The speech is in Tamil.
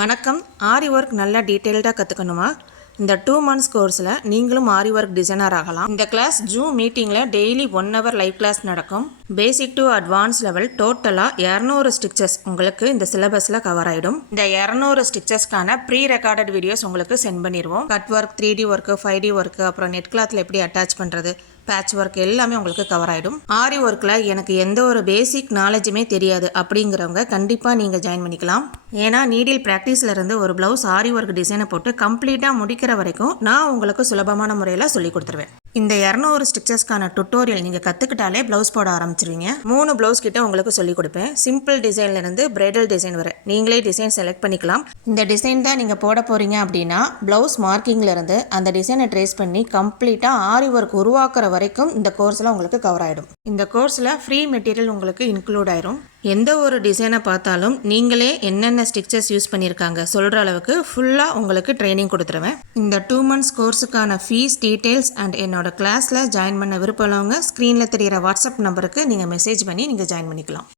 வணக்கம். ஆரி ஒர்க் நல்லா டீட்டெயில்டாக கற்றுக்கணுமா? இந்த 2 months கோர்ஸில் நீங்களும் ஆரி ஒர்க் டிசைனர் ஆகலாம். இந்த கிளாஸ் ஜூம் மீட்டிங்கில் டெய்லி 1 hour லைவ் கிளாஸ் நடக்கும். பேசிக் டு அட்வான்ஸ் லெவல் டோட்டலாக 200 ஸ்டிச்சஸ் உங்களுக்கு இந்த சிலபஸில் கவர் ஆகிடும். இந்த 200 ஸ்டிச்சஸ்க்கான ப்ரீ ரெக்கார்டட் வீடியோஸ் உங்களுக்கு சென்ட் பண்ணிடுவோம். Cut work, 3D work, 5D work, அப்புறம் நெட் கிளாத்தில் எப்படி அட்டாச் பண்ணுறது, பேட்ச் ஒர்க் எல்லாமே உங்களுக்கு கவர் ஆகிடும். ஆரி ஒர்க்கில் எனக்கு எந்த ஒரு பேசிக் நாலேஜுமே தெரியாது அப்படிங்கிறவங்க கண்டிப்பாக நீங்கள் ஜாயின் பண்ணிக்கலாம். ஏன்னா நீடில் ப்ராக்டிஸில் இருந்து ஒரு ப்ளவுஸ் ஆரி ஒர்க் டிசைனை போட்டு கம்ப்ளீட்டாக முடிக்கிற வரைக்கும் நான் உங்களுக்கு சுலபமான முறையில் சொல்லி கொடுத்துருவேன். இந்த 200 ஸ்டிச்சஸ்க்கான டுட்டோரியல் நீங்கள் கற்றுக்கிட்டாலே ப்ளவுஸ் போட ஆரம்பிச்சிருவீங்க. 3 ப்ளவுஸ் கிட்ட உங்களுக்கு சொல்லிக் கொடுப்பேன். சிம்பிள் டிசைன்லேருந்து பிரைடல் டிசைன் வரை நீங்களே டிசைன் செலக்ட் பண்ணிக்கலாம். இந்த டிசைன் தான் நீங்கள் போட போகிறீங்க அப்படின்னா ப்ளவுஸ் மார்க்கிங்லேருந்து அந்த டிசைனை ட்ரேஸ் பண்ணி கம்ப்ளீட்டாக ஆரி ஒர்க் உருவாக்குற வரைக்கும் இந்த கோர்ஸில் உங்களுக்கு கவர் ஆகிடும். இந்த கோர்ஸில் ஃப்ரீ மெட்டீரியல் உங்களுக்கு இன்க்ளூட் ஆயிரும். எந்த ஒரு டிசைனை பார்த்தாலும் நீங்களே என்னென்ன ஸ்டிச்சஸ் யூஸ் பண்ணியிருக்காங்க சொல்கிற அளவுக்கு ஃபுல்லாக உங்களுக்கு ட்ரைனிங் கொடுத்துருவேன். இந்த 2 months கோர்ஸுக்கான ஃபீஸ் டீட்டெயில்ஸ் அண்ட் என்னோட கிளாஸில் ஜாயின் பண்ண விருப்பம் உள்ளவங்க ஸ்க்ரீனில் தெரிகிற வாட்ஸ்அப் நம்பருக்கு நீங்கள் மெசேஜ் பண்ணி நீங்கள் ஜாயின் பண்ணிக்கலாம்.